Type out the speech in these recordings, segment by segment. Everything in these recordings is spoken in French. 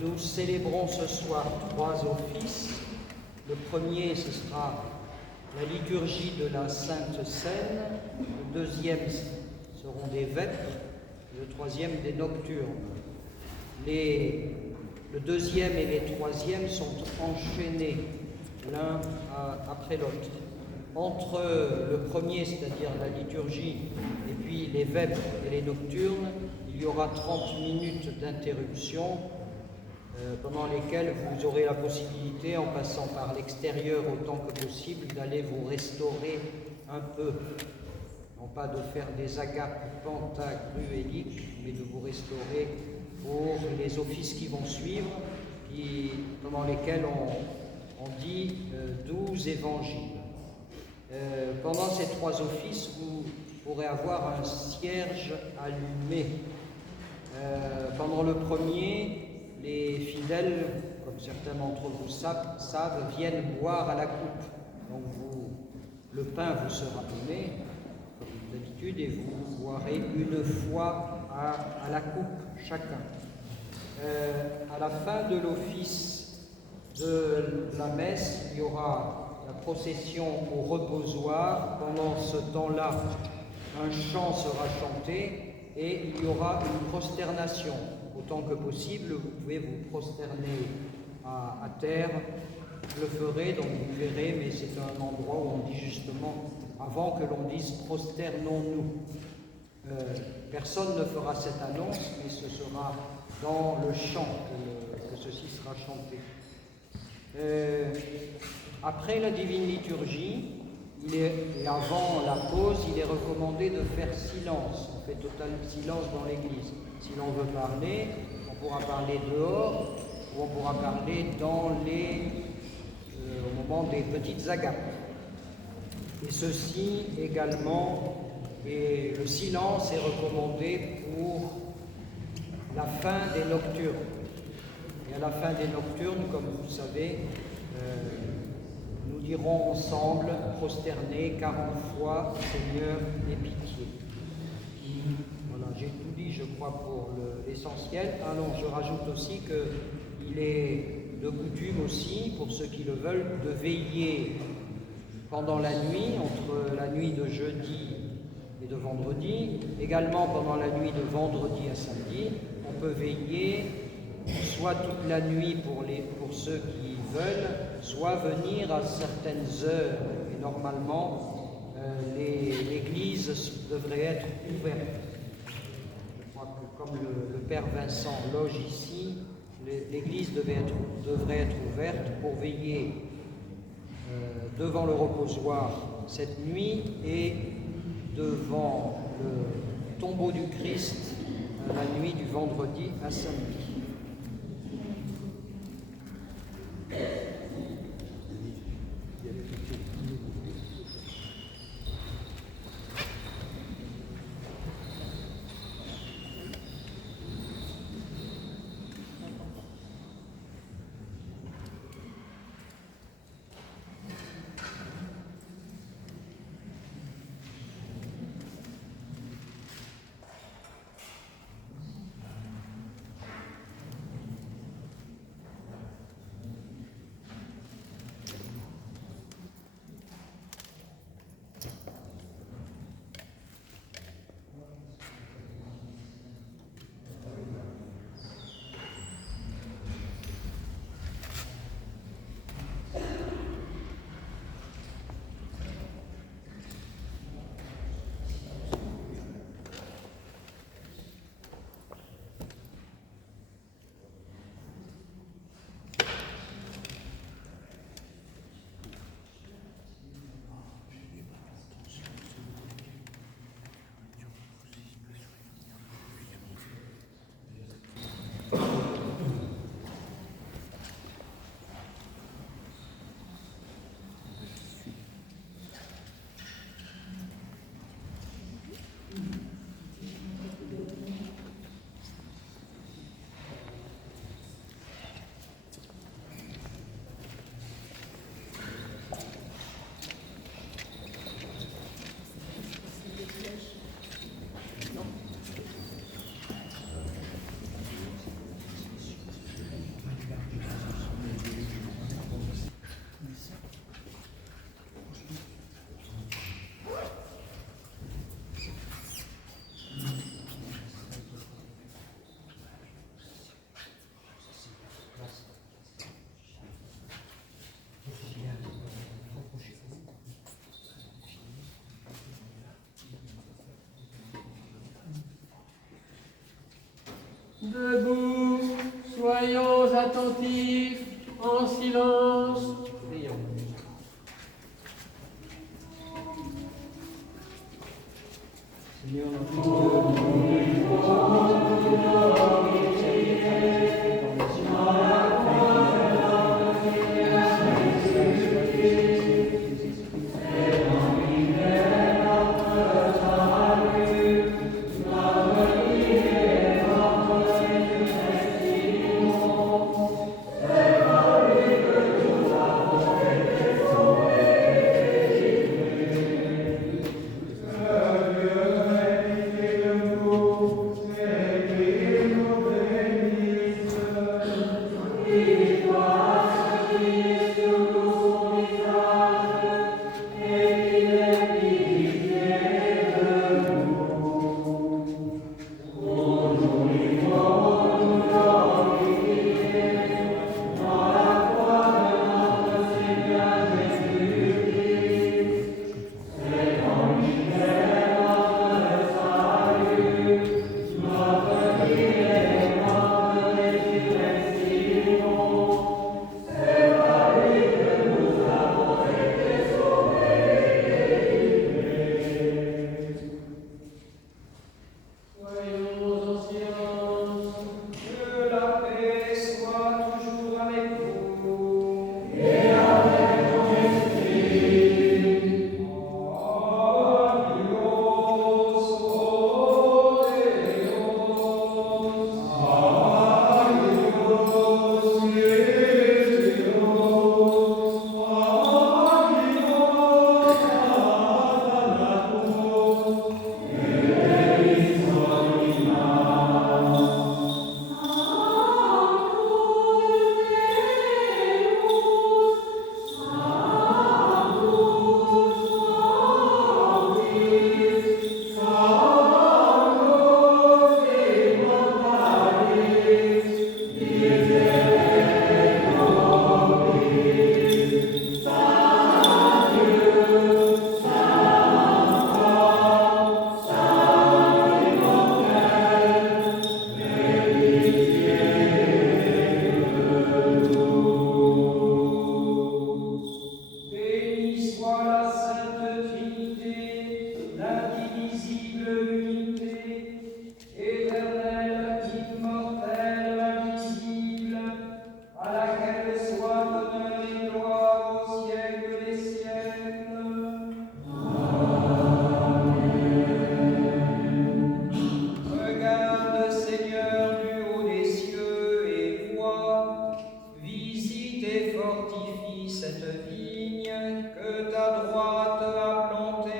Nous célébrons ce soir 3 offices. Le premier, ce sera la liturgie de la Sainte Seine. Le deuxième seront des vêpres. Le troisième, des nocturnes. Le deuxième et les troisièmes sont enchaînés l'un après l'autre. Entre le premier, c'est-à-dire la liturgie, et puis les vêpres et les nocturnes, il y aura 30 minutes d'interruption pendant lesquelles vous aurez la possibilité, en passant par l'extérieur autant que possible, d'aller vous restaurer un peu. Non pas de faire des agapes pentagruéliques, mais de vous restaurer pour les offices qui vont suivre, pendant lesquels on dit 12 évangiles. Pendant ces 3 offices, vous pourrez avoir un cierge allumé. Pendant le premier, les fidèles, comme certains d'entre vous savent, viennent boire à la coupe. Donc le pain vous sera donné, comme d'habitude, et vous boirez une fois à la coupe chacun. À la fin de l'office de la messe, il y aura la procession au reposoir. Pendant ce temps-là, un chant sera chanté et il y aura une prosternation. Autant que possible, vous pouvez vous prosterner à terre. Je le ferai, donc vous verrez, mais c'est un endroit où on dit justement, avant que l'on dise « prosternons-nous ». Personne ne fera cette annonce, mais ce sera dans le chant que ceci sera chanté. Après la divine liturgie, et avant la pause, il est recommandé de faire silence. On fait total silence dans l'église. Si l'on veut parler, on pourra parler dehors ou on pourra parler au moment des petites agapes. Et ceci également, et le silence est recommandé pour la fin des nocturnes. Et à la fin des nocturnes, comme vous le savez, nous dirons ensemble, prosternés 40 fois, Seigneur, aie pitié. Voilà, j'ai tout dit, je crois, pour l'essentiel. Ah non, je rajoute aussi qu'il est de coutume aussi, pour ceux qui le veulent, de veiller pendant la nuit, entre la nuit de jeudi et de vendredi, également pendant la nuit de vendredi à samedi. On peut veiller soit toute la nuit pour ceux qui veulent, soit venir à certaines heures. Et normalement, l'église devrait être ouverte. Je crois que comme le Père Vincent loge ici, l'église devrait être ouverte pour veiller devant le reposoir cette nuit et devant le tombeau du Christ la nuit du vendredi à samedi. que ta droite a planté.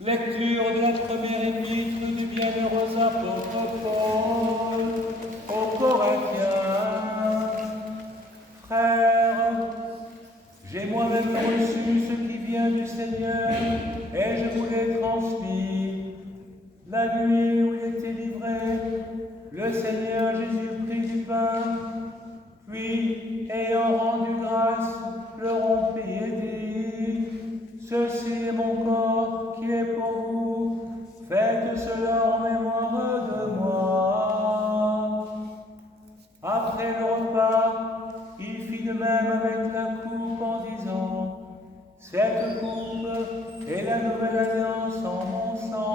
Lecture de la première épître du bienheureux apôtre Paul aux Corinthiens. Frères, j'ai moi-même reçu ce qui vient du Seigneur et je vous l'ai transmis. La nuit où il était livré, le Seigneur Jésus prit du pain, puis, ayant rendu grâce, le rompit et dit: ceci est mon corps qui est pour vous, faites cela en mémoire de moi. Après le repas, il fit de même avec la coupe en disant: cette coupe est la nouvelle alliance en mon sang.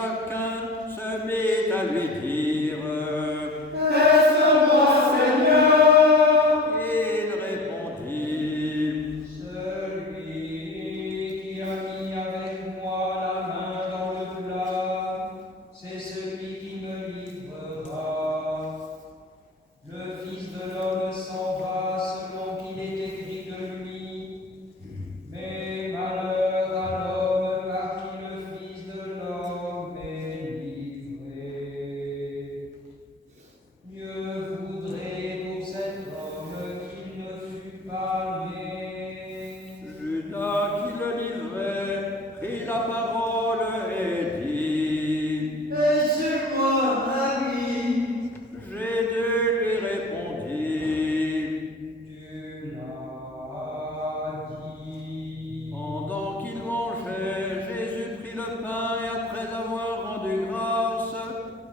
chacun se mit à lui dire Est-ce moi, Seigneur? Il répondit Celui qui a mis avec moi la main dans le plat, c'est celui qui me livrera. Le Fils de l'homme s'en va selon qu'il est écrit de lui. Mais malheur à l'homme par qui le Fils de l'homme est livré. Mieux voudrait pour cet homme qu'il ne fût pas né. Judas qui le livrait prit la parole et dit C'est moi, ami. Jésus lui répondit Tu l'as dit. Pendant qu'il mangeait, Jésus prit le pain et après avoir rendu grâce,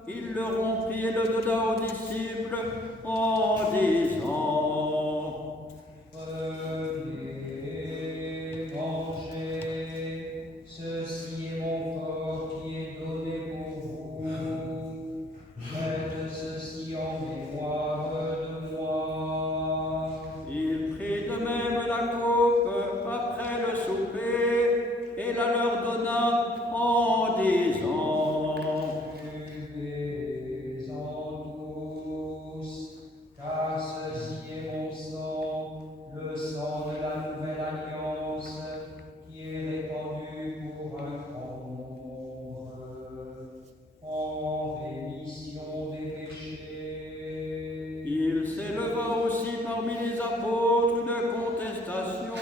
il le rompit et le donna aux disciples en disant Prenez, mangez, ceci est mon corps qui est donné pour vous. Faites ceci en mémoire de moi. Il prit de même la coupe après le souper et la leur donna en disant Buvez-en tous, car ceci est mon sang, le sang de la nouvelle alliance, qui est répandu pour un grand nombre, en rémission des péchés. Il s'éleva aussi parmi les apôtres une contestation,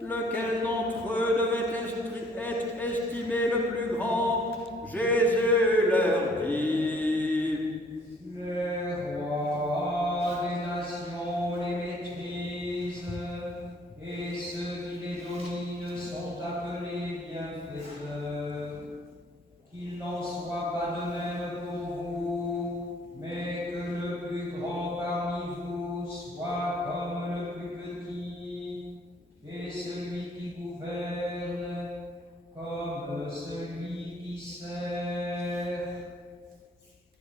lequel d'entre eux devait être estimé le plus grand. Jésus leur dit Les rois des nations les maîtrisent, et ceux qui les dominent sont appelés bienfaiteurs. Qu'il n'en soit pas de même pour vous, mais que le plus grand parmi vous soit comme le plus petit, et celui qui gouverne comme celui qui sert.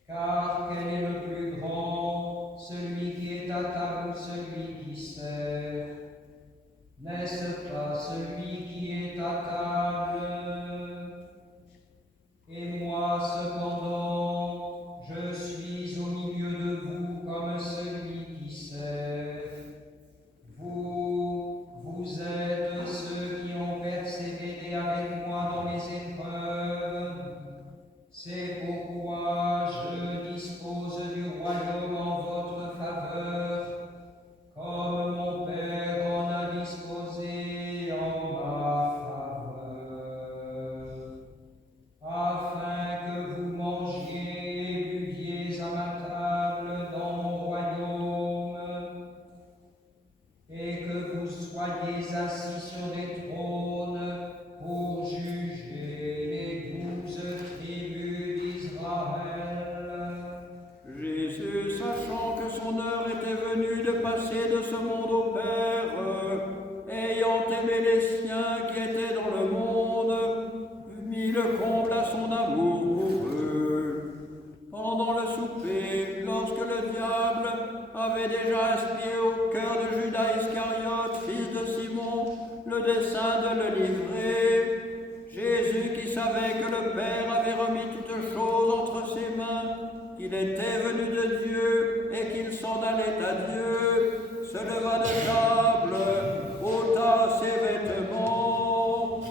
Car quel est le plus grand, celui qui est à table ou celui qui sert? N'est-ce pas celui qui est à table? Et moi cependant, je suis au milieu de vous comme celui qui sert. Vous êtes ceux qui ont persévéré avec moi dans mes épreuves. C'est pourquoi je dispose du royaume en votre faveur, comme mon Père en a disposé en ma faveur, afin que vous mangiez et buviez à ma table dans mon royaume, et que vous soyez assis sur des trônes pour juger les 12 tribus d'Israël. Jésus, sachant que son heure était venue de passer de ce monde au Père, ayant aimé les siens qui étaient dans le monde, mit le comble à son amour pour eux. Pendant le souper, lorsque le diable avait déjà inspiré au cœur de Judas Iscariote, fils de Simon, le dessein de le livrer, Jésus, qui savait que le Père avait remis toutes choses entre ses mains, qu'il était venu de Dieu et qu'il s'en allait à Dieu, se leva de table, ôta ses vêtements,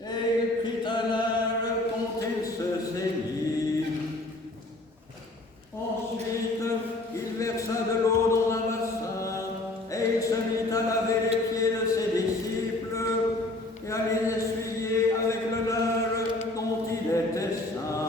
Et il prit un linge dont il se saignit. Ensuite, il versa de l'eau dans un bassin, et il se mit à laver les pieds de ses disciples, et à les essuyer avec le linge dont il était saint.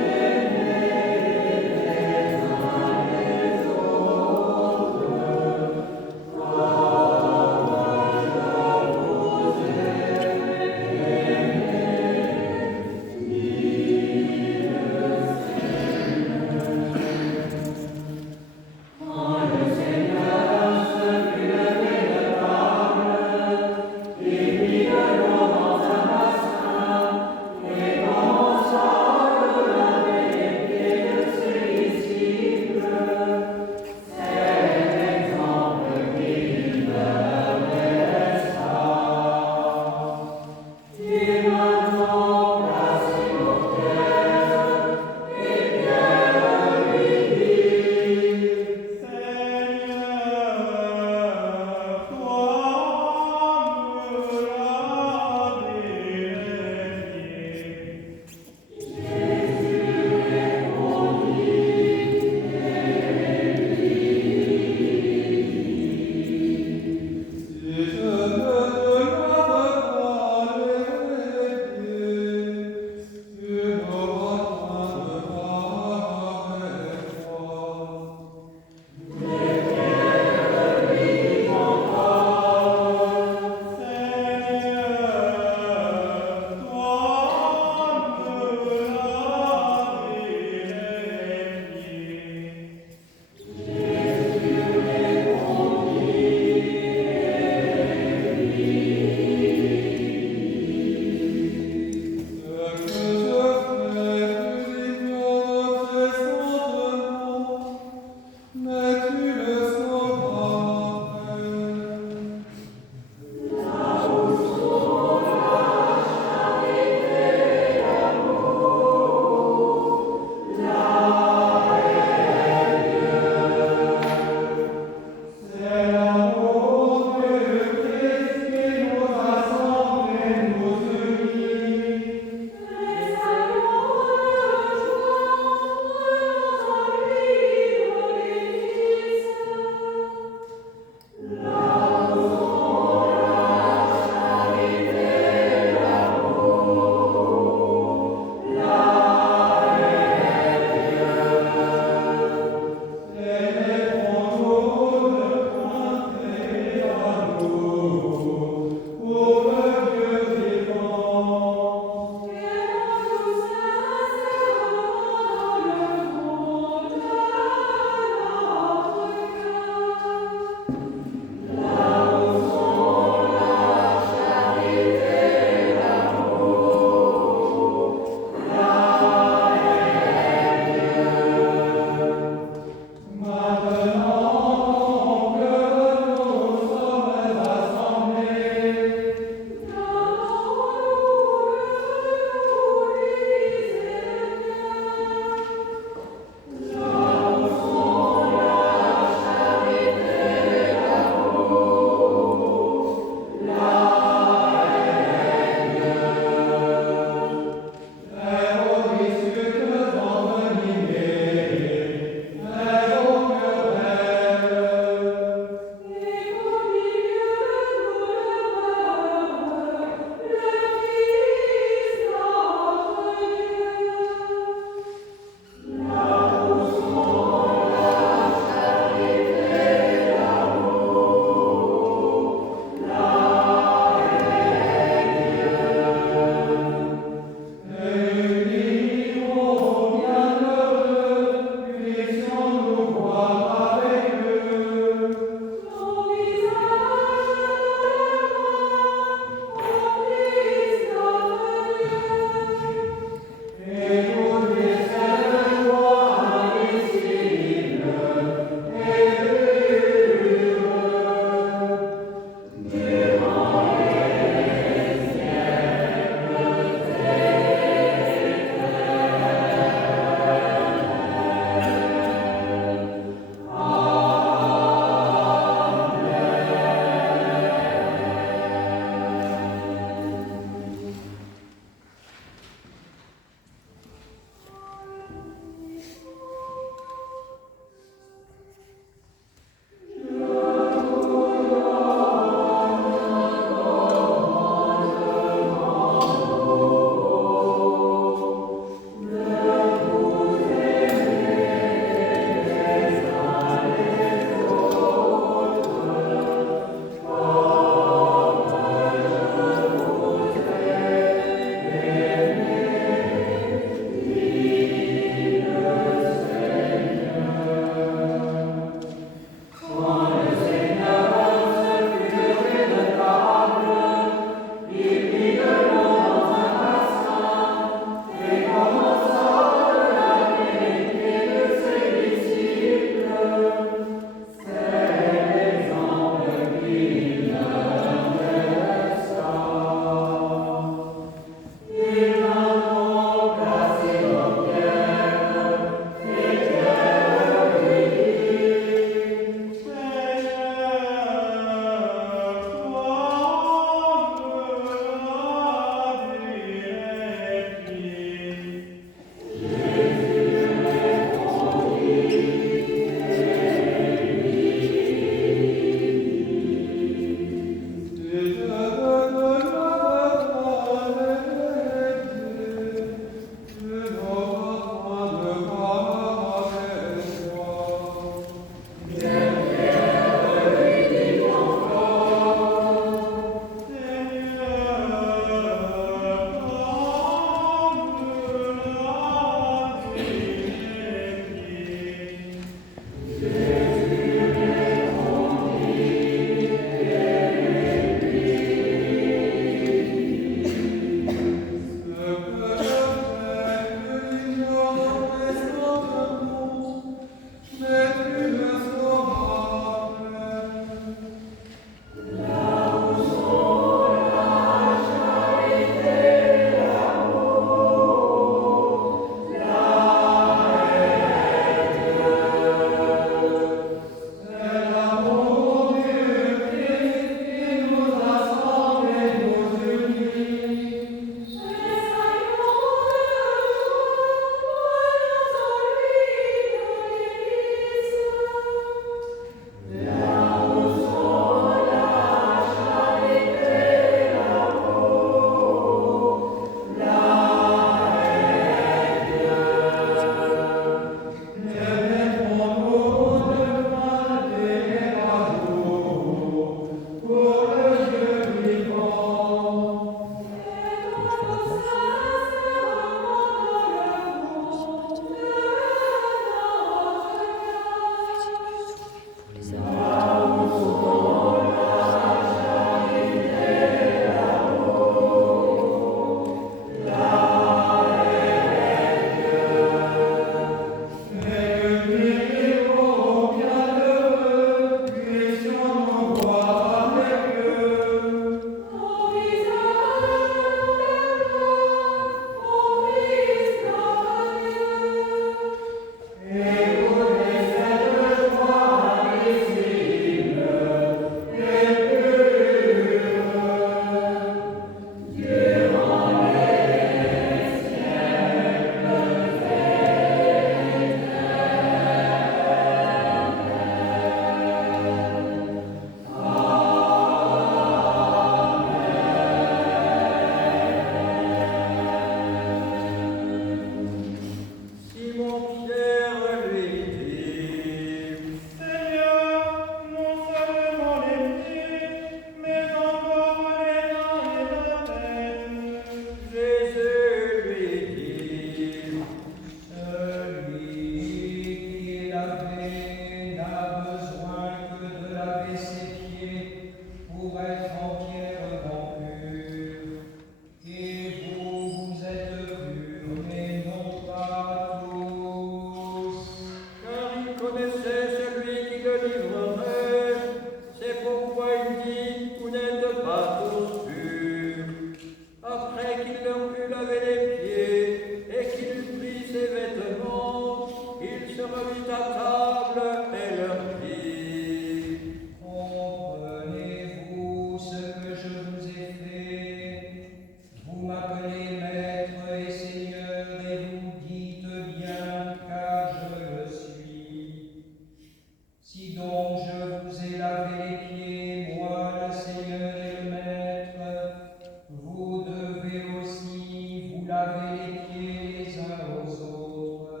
pieds les uns aux autres,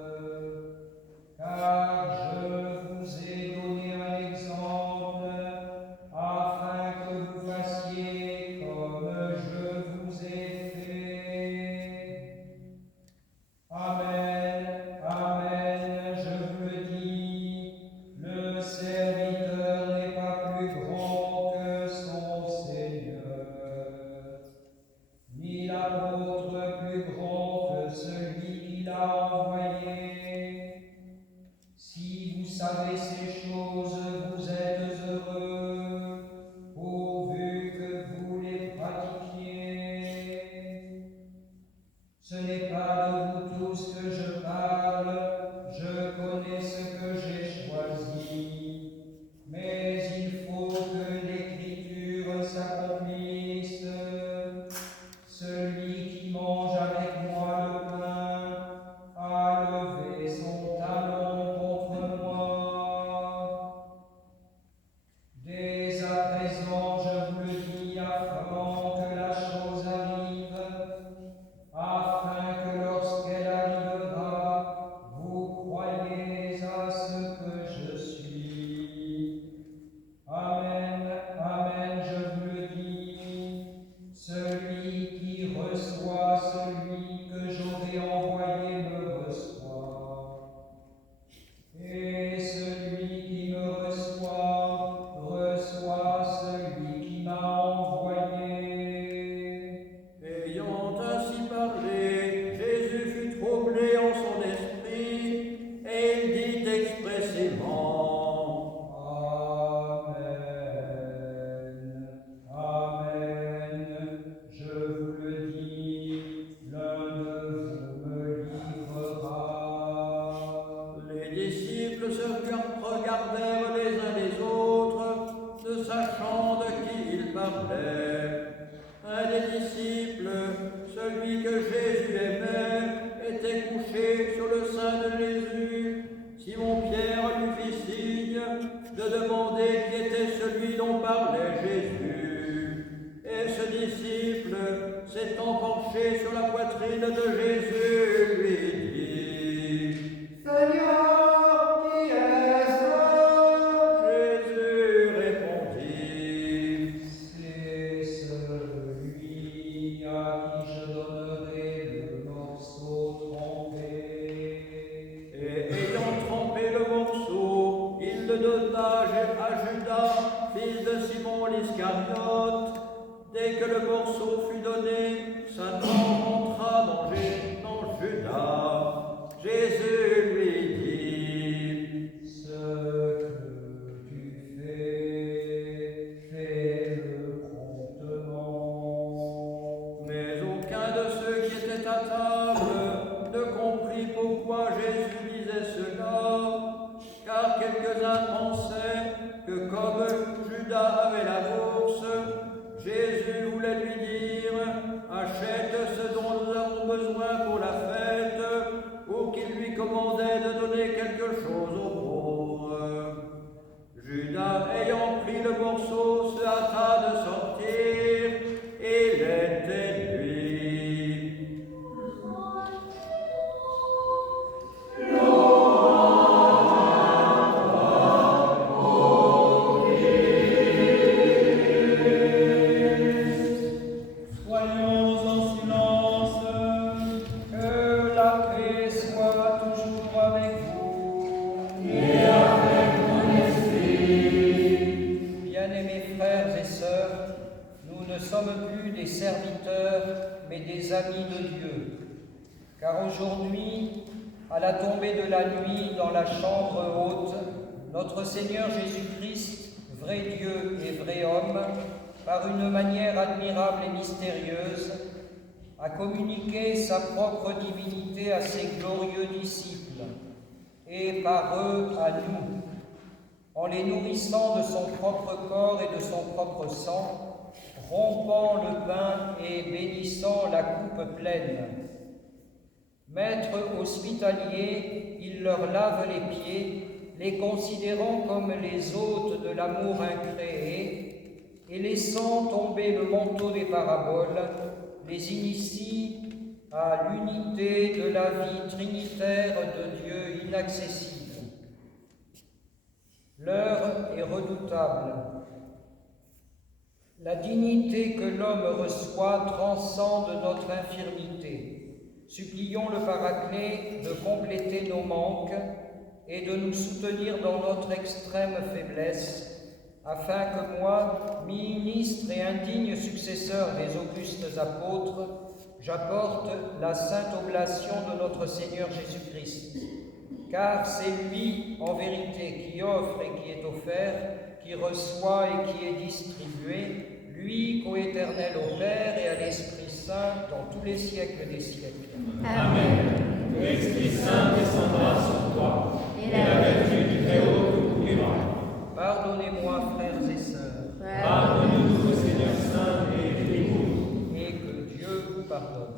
car je vous ai donné un exemple, afin que vous fassiez comme je vous ai fait. Amen, amen, je vous le dis, le serviteur n'est pas plus grand que son Seigneur, ni l'apôtre plus grand que celui qui l'a envoyé. Si vous savez ces choses, vous êtes heureux, pourvu que vous les pratiquiez. Ce n'est pas de vous tous que je parle, je connais ce que j'ai choisi, mais il faut que l'Écriture s'accomplisse. Celui qui mange avec moi le pain a levé son talon contre moi. Dès à présent, je vous le dis avant que la chose arrive, afin que lorsqu'elle arrivera, vous croyez à ce que je suis. Amen, amen, je vous le dis, celui qui reçoit celui que j'aurai envoyé me reçoit, et celui qui me reçoit reçoit celui qui m'a envoyé. Ayant ainsi parlé, Jésus fut troublé en son esprit, et il dit expressément, Amen, amen, je vous le dis, l'un de vous me livrera. les disciples se regardèrent les uns les autres, ne sachant de qui il parlait. Un des disciples, celui que Jésus aimait, était couché sur le sein de Jésus. Simon-Pierre lui fit signe de demander qui était celui dont parlait Jésus. Et ce disciple, s'étant penché sur la poitrine de Jésus, lui dit, Seigneur, qui est-ce? Jésus répondit, C'est celui à qui je donnerai le morceau trempé. et ayant trempé le morceau, il le donna à Judas, fils de Simon l'Iscariote. Dès que le morceau fut donné, Satan rentra dans Judas. Jésus lui dit, Ce que tu fais, fais-le promptement. mais aucun de ceux qui étaient à table ne comprit pourquoi Jésus disait cela, car quelques-uns pensaient que comme Judas avait la bourse, Jésus voulait lui dire, achète ce dont nous avons besoin pour la fête, ou qu'il lui commandait de donner quelque chose aux pauvres. Judas, ayant pris le morceau, se hâta de sortir, et il était nuit. Soyons en silence. Que la paix soit toujours avec vous. Bien-aimés frères et sœurs, nous ne sommes plus des serviteurs, mais des amis de Dieu. Car aujourd'hui, à la tombée de la nuit dans la chambre haute, notre Seigneur Jésus-Christ, vrai Dieu et vrai homme, par une manière admirable et mystérieuse, a communiqué sa propre divinité à ses glorieux disciples, et par eux à nous, en les nourrissant de son propre corps et de son propre sang, rompant le pain et bénissant la coupe pleine. Maître hospitalier, il leur lave les pieds, les considérant comme les hôtes de l'amour incréé, et laissant tomber le manteau des paraboles, les initie à l'unité de la vie trinitaire de Dieu inaccessible. L'heure est redoutable. La dignité que l'homme reçoit transcende notre infirmité. Supplions le Paraclet de compléter nos manques et de nous soutenir dans notre extrême faiblesse, afin que moi, ministre et indigne successeur des augustes apôtres, j'apporte la sainte oblation de notre Seigneur Jésus-Christ. Car c'est lui, en vérité, qui offre et qui est offert, qui reçoit et qui est distribué, lui, coéternel au Père et à l'Esprit Saint, dans tous les siècles des siècles. Amen. L'Esprit Saint descendra sur toi, et la vertu du Très-Haut te couvrira. Pardonnez-moi, frères et sœurs. Pardonne-nous, Seigneur Saint, et délivrez-nous. Et que Dieu vous pardonne.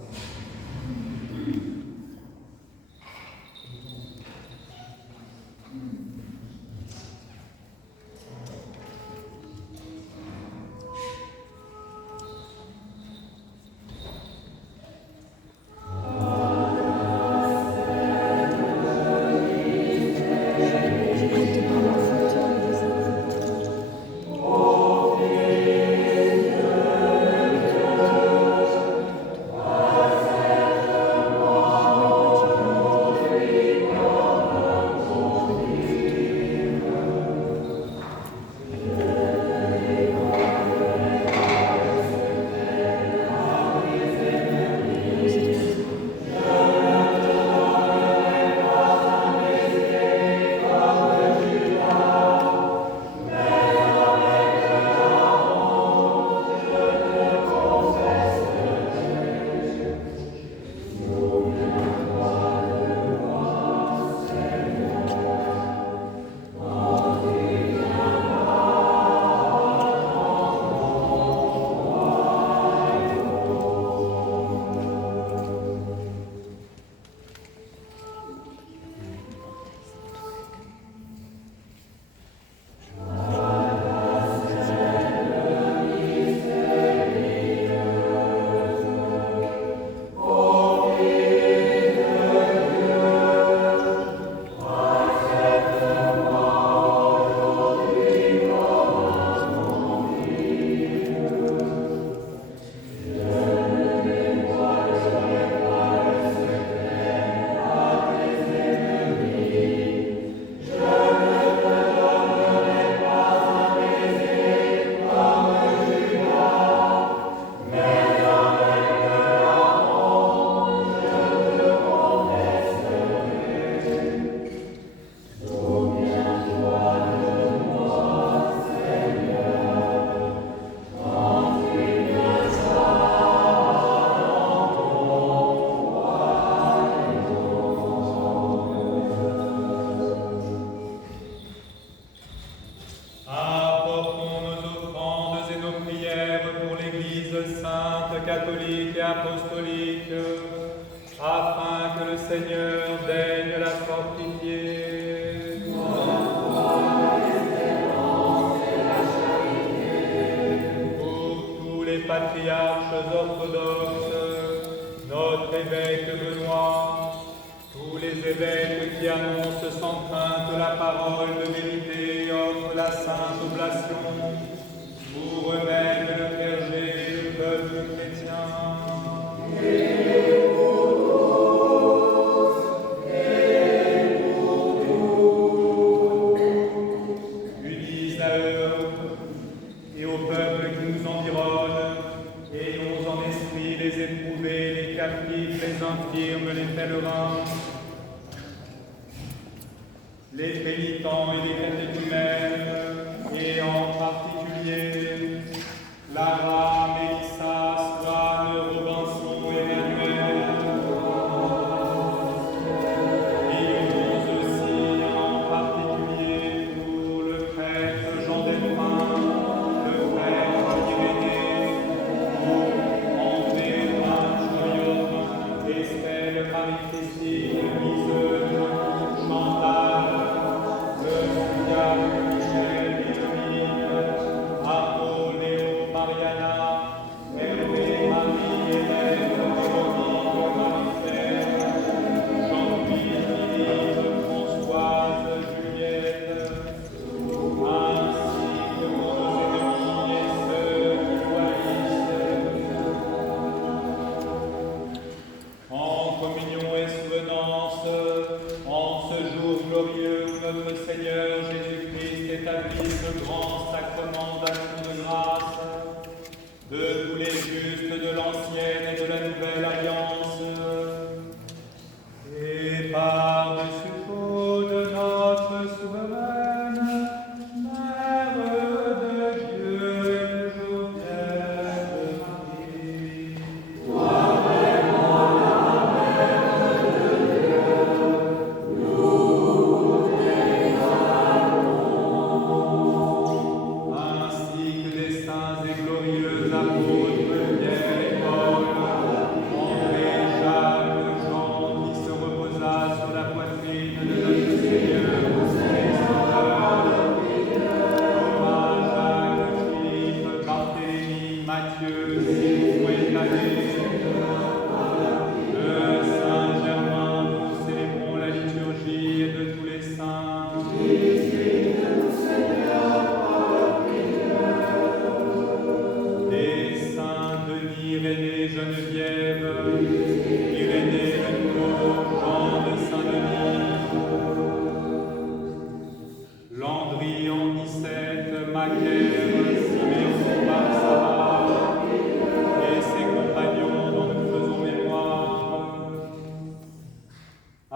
catholique et apostolique, afin que le Seigneur daigne la fortifier. Pour tous les patriarches orthodoxes, notre évêque Benoît, tous les évêques qui annoncent sans crainte la parole de vérité et offrent la sainte oblation, pour eux-mêmes le clergé et le peuple chrétien. Unis à eux et au peuple qui nous environne, ayons en esprit les éprouvés, les captifs, les infirmes, les pèlerins, les pénitents et les catéchumènes, et en particulier Lara, Mélissa, Swan, Robinson et Emmanuel. Prions aussi en particulier pour le prêtre Jean Delphin, le prêtre Irénée, pour André, Joyot, Estelle, Marie-Christine, Lise, Chantal, Michel, Dominique, Arnaud, Léo, Mariana, Hervé,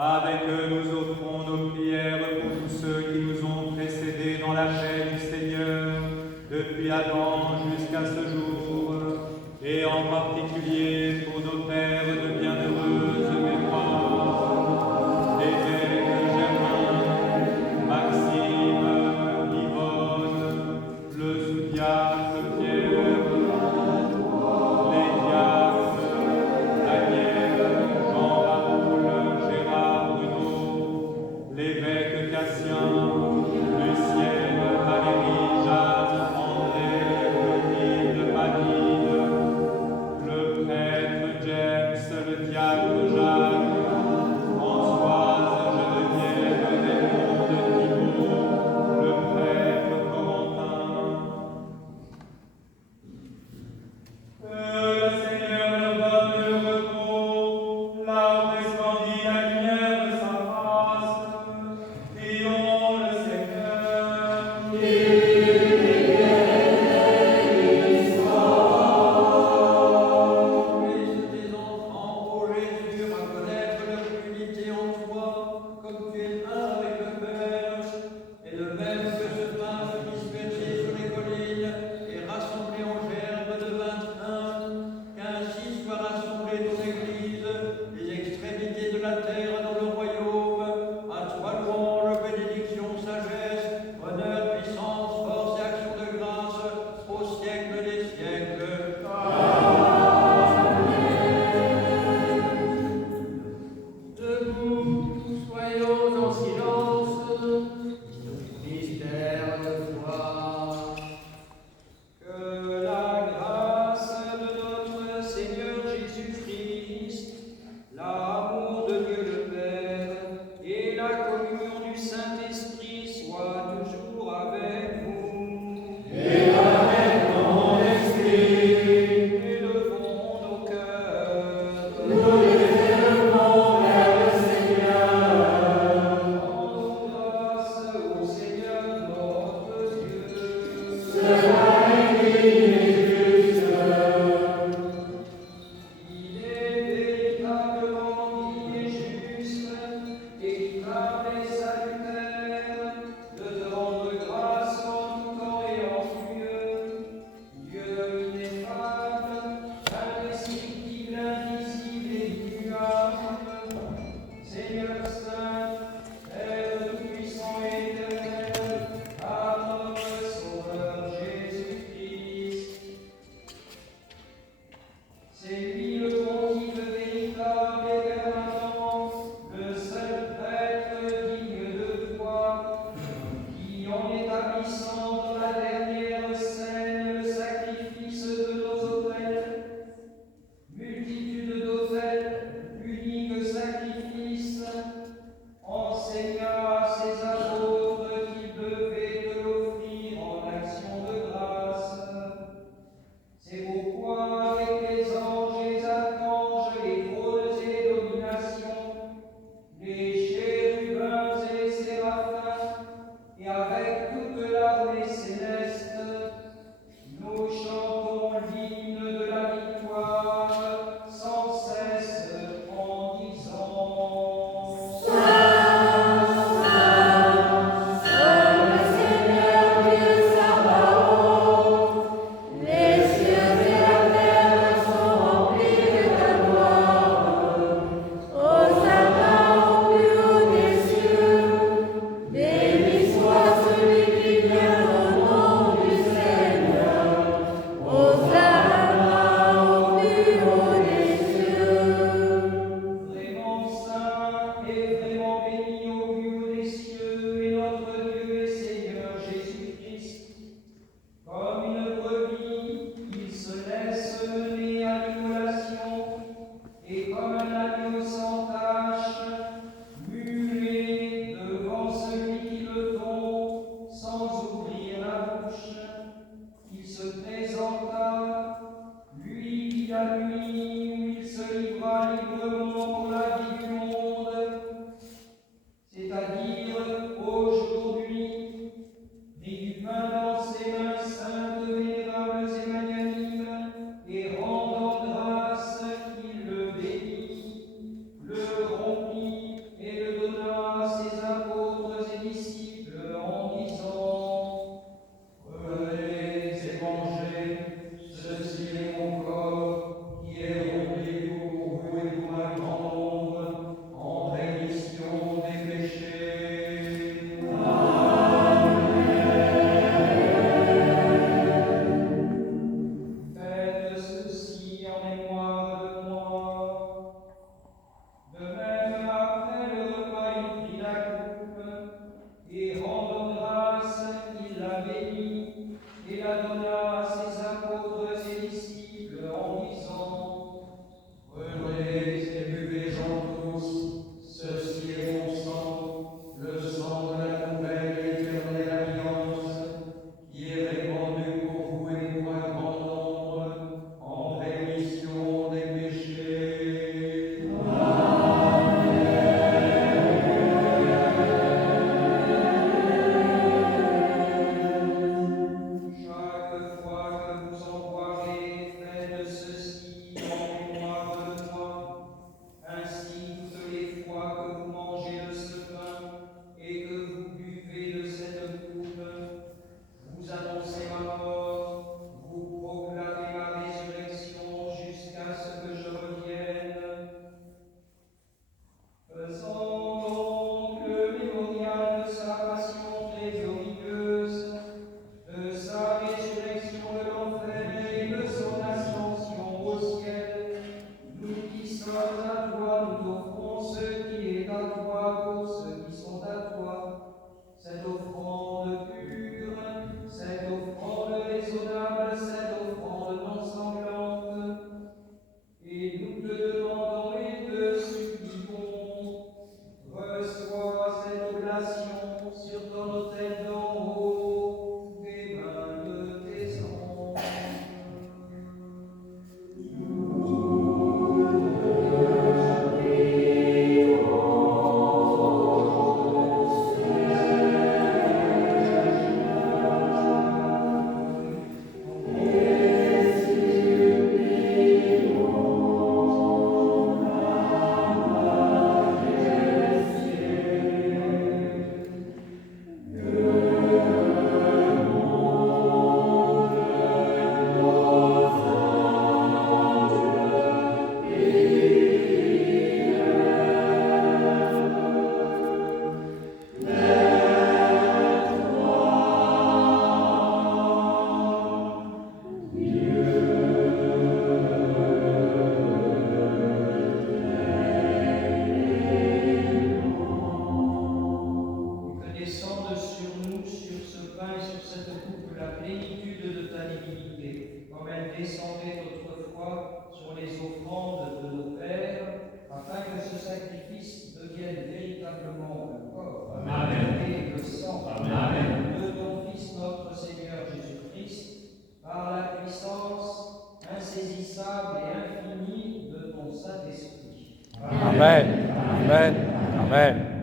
Avec eux, nous offrons nos prières pour tous ceux qui nous ont précédés dans la paix du Seigneur, depuis Adam jusqu'à ce jour, et en particulier pour nos pères de bienheureuse mémoire, l'évêque Germain, Maxime, Yvonne, le sous-diacre Pierre, les diacres Daniel, Jean-Raoul, Gérard Bruno, l'évêque Cassien, Lucienne, Valérie, Jeanne, André, Clotilde, Manille, le prêtre James, le diacre Jacques, Françoise, Geneviève, Raymond, Thibault, le prêtre Corentin. Le Seigneur nous donne le repos, là où resplendit la lumière de sa face. Prions le Seigneur. Puisse tes enfants, ô Jésus, reconnaître leur unité en toi, comme tu es un avec le Père, et de même que ce pain fut dispersé sur les collines et rassemblé en gerbes de 21, qu'ainsi soit rassemblée ton Église, les extrémités de la terre dans le royaume. À toi louange, bénédiction, sagesse, honneur, puissance, force et action de grâce, au siècle des siècles. Debout, soyons en silence. Mystère de foi. Que la grâce de notre Seigneur Jésus-Christ, l'amour de Dieu le Père et la communion du Saint-Esprit soient toujours avec vous. Et avec ton esprit, Élevons nos cœurs. nous les élevons vers le Seigneur. En Amen. Amen. Amen. Amen.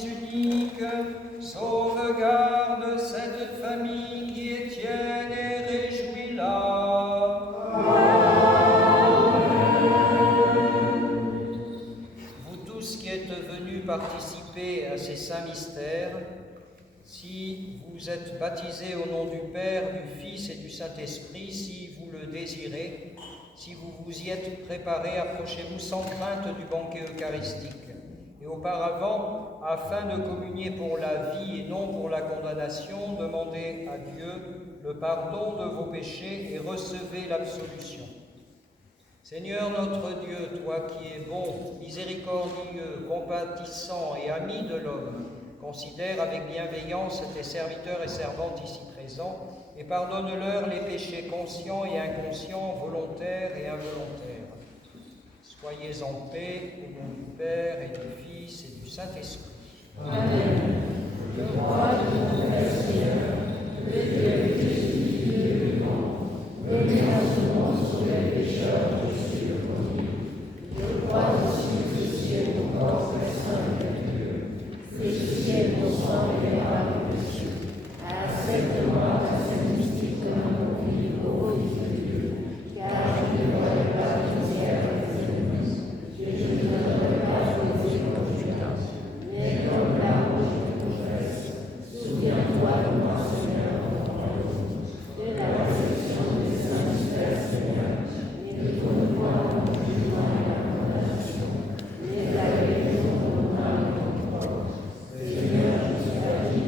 Fils unique, sauvegarde cette famille qui est tienne et réjouis-la. Vous tous qui êtes venus participer à ces saints mystères, si vous êtes baptisés au nom du Père, du Fils et du Saint-Esprit, si vous le désirez, si vous vous y êtes préparés, approchez-vous sans crainte du banquet eucharistique. Et auparavant, afin de communier pour la vie et non pour la condamnation, demandez à Dieu le pardon de vos péchés et recevez l'absolution. Seigneur notre Dieu, toi qui es bon, miséricordieux, compatissant et ami de l'homme, considère avec bienveillance tes serviteurs et servantes ici présents et pardonne-leur les péchés conscients et inconscients, volontaires et involontaires. Soyez en paix au nom du Père et du Fils et du Saint-Esprit. Amen. Je crois de mon Père Seigneur, que tu es Christ, Dieu vivant, venu à ce monde sauver les pécheurs, je suis le premier. Je crois aussi que ceci est mon corps, le Saint de Dieu, que ceci est mon sang et les larmes de Dieu. Accepte-moi ta sainte mystique comme un convive au Fils de Dieu, car je ne voudrais pas de misère et de jeunesse, et je ne voudrais pas choisir comme je danse, mais comme la rouge de ton tresse. Souviens-toi de moi, Seigneur, en ton royaume, de la réception des saints mystères, Seigneur, et de ton foi dans le jugement et la condamnation, et de la guérison de mon âme et mon corps. Seigneur, je suis à qui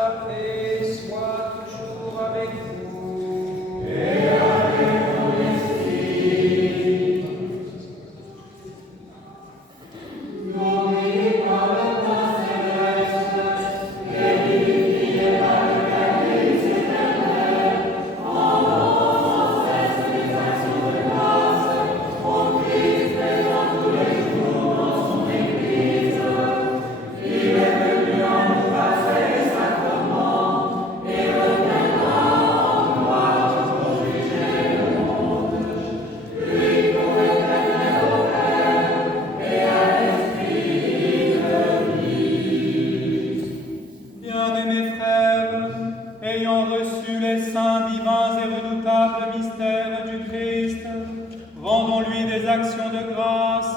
la paix soit toujours avec vous. Et avec ton esprit. Nourris par le pain céleste et vivifié par l'Église éternelle, rendons sans cesse les actions de grâce au Christ présent tous les jours dans son Église. Il est venu en nous passer les sacrements et reviendra en gloire pour juger le monde. Lui pour l'éternel au Père et à l'Esprit de vie. Bien-aimés frères, ayant reçu les saints, divins et redoutables mystères du Christ, rendons-lui des actions de grâce